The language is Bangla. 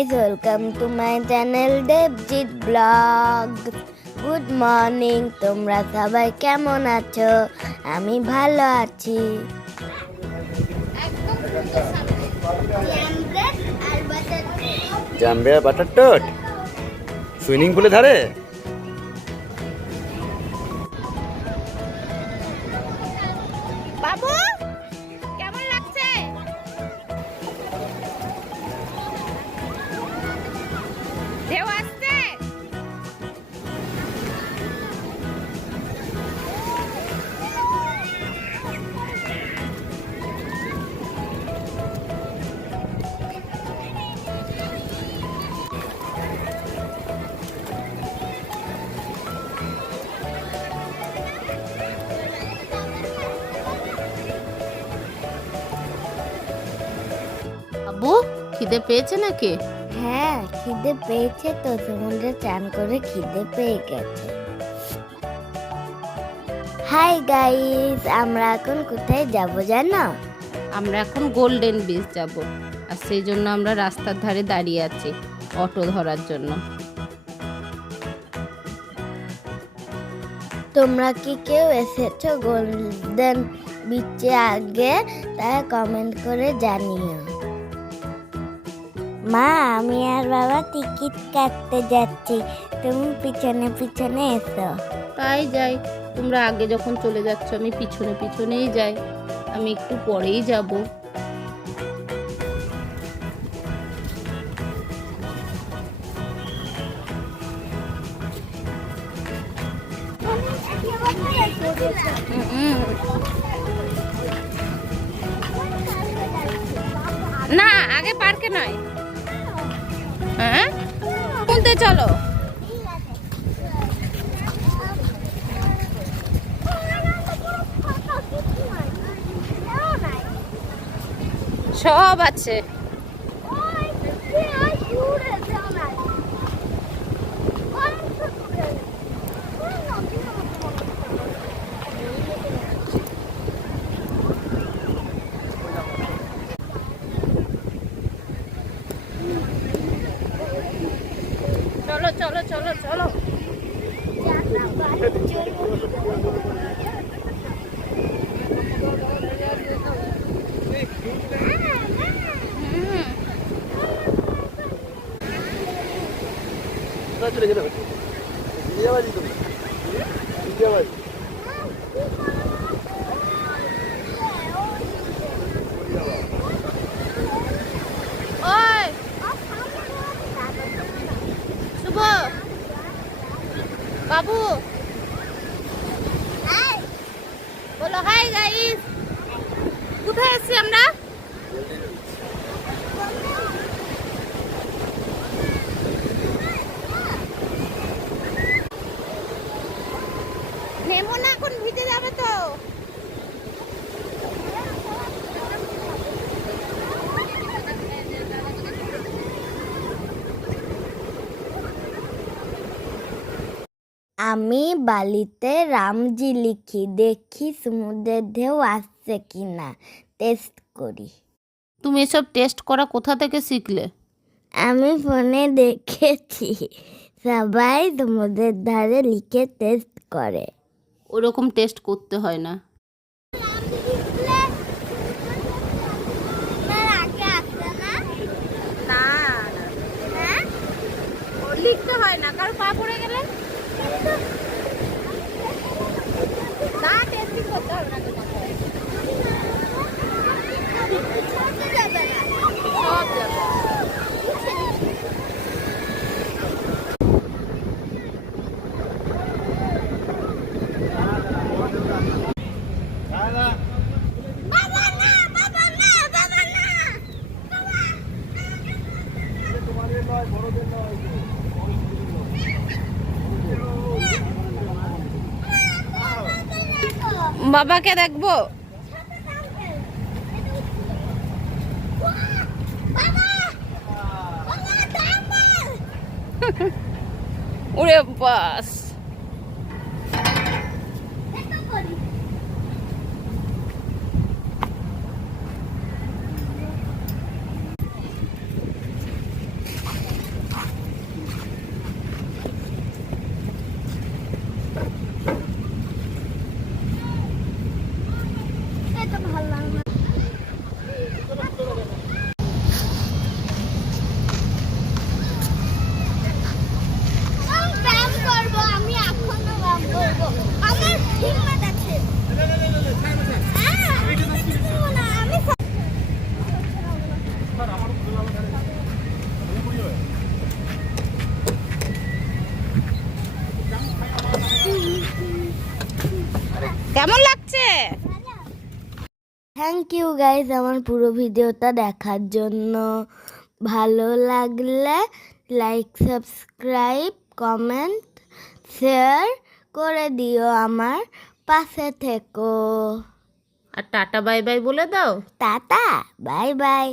guys, welcome to my channel Devjit Vlog. Good morning, তোমরা সবাই কেমন আছো? আমি ভালো আছি। জাম্বে বাটার টোট সুইমিং পুলে ধারে বাবু কেমন লাগছে? ঢেউ আসছে? বাবু খিদে পেয়েছে নাকি? হ্যাঁ, খিদে পেয়েছে তো, সমুদ্রে চান করে খিদে পেয়ে গেছে। হাই গাইস, আমরা এখন কোথায় যাব জানো? আমরা এখন গোল্ডেন বিচ যাব, আর সেই জন্য আমরা রাস্তার ধারে দাঁড়িয়ে আছি অটো ধরার জন্য। তোমরা কি কেউ এসেছো গোল্ডেন বিচে আগে? তাই কমেন্ট করে জানিও। মা, আমি আর বাবা টিকিট কাটতে যাচ্ছি, তুমি পিছনে পিছনে এসো। তাই যাই, তোমরা আগে যখন চলে যাচ্ছ আমি পিছনে পিছনেই যাই, আমি একটু পরেই যাব। না, আগে পার্কে নয়। হ্যাঁ, কোনতে চলো? সব আছে। চলো চলো চলো চলো। চলে যেতে হবে বিজয়াবাজি তো বিজয়াবাজি ওই শুভ বাবু, বলো হাই গাইস। কোথায় আছি আমরা? নেমো না, এখন ভিজে যাবে তো। আমি বালিতে রামজি লিখি, দেখি সমুদ্রের ঢেউ আসছে কিনা, টেস্ট করি। তুমি এসব টেস্ট করা কোথা থেকে শিখলে? আমি ফোনে দেখেছি, সবাই সমুদ্রের ধারে লিখে টেস্ট করে। ওরকম টেস্ট করতে হয় না। না লিখতে হয় না, কারো পা পড়ে গেলে না, টেস্টিং করতে হবে না তোমাকে। সব যাবে। বাবাকে দেখবো। ওরে বাস, ইউ গাইস আমার পুরো ভিডিওটা দেখার জন্য। ভালো লাগলে লাইক, সাবস্ক্রাইব, কমেন্ট, শেয়ার করে দিও, আমার পাশে থেকো। আর টাটা বাই বাই বলে দাও। Tata, bye bye.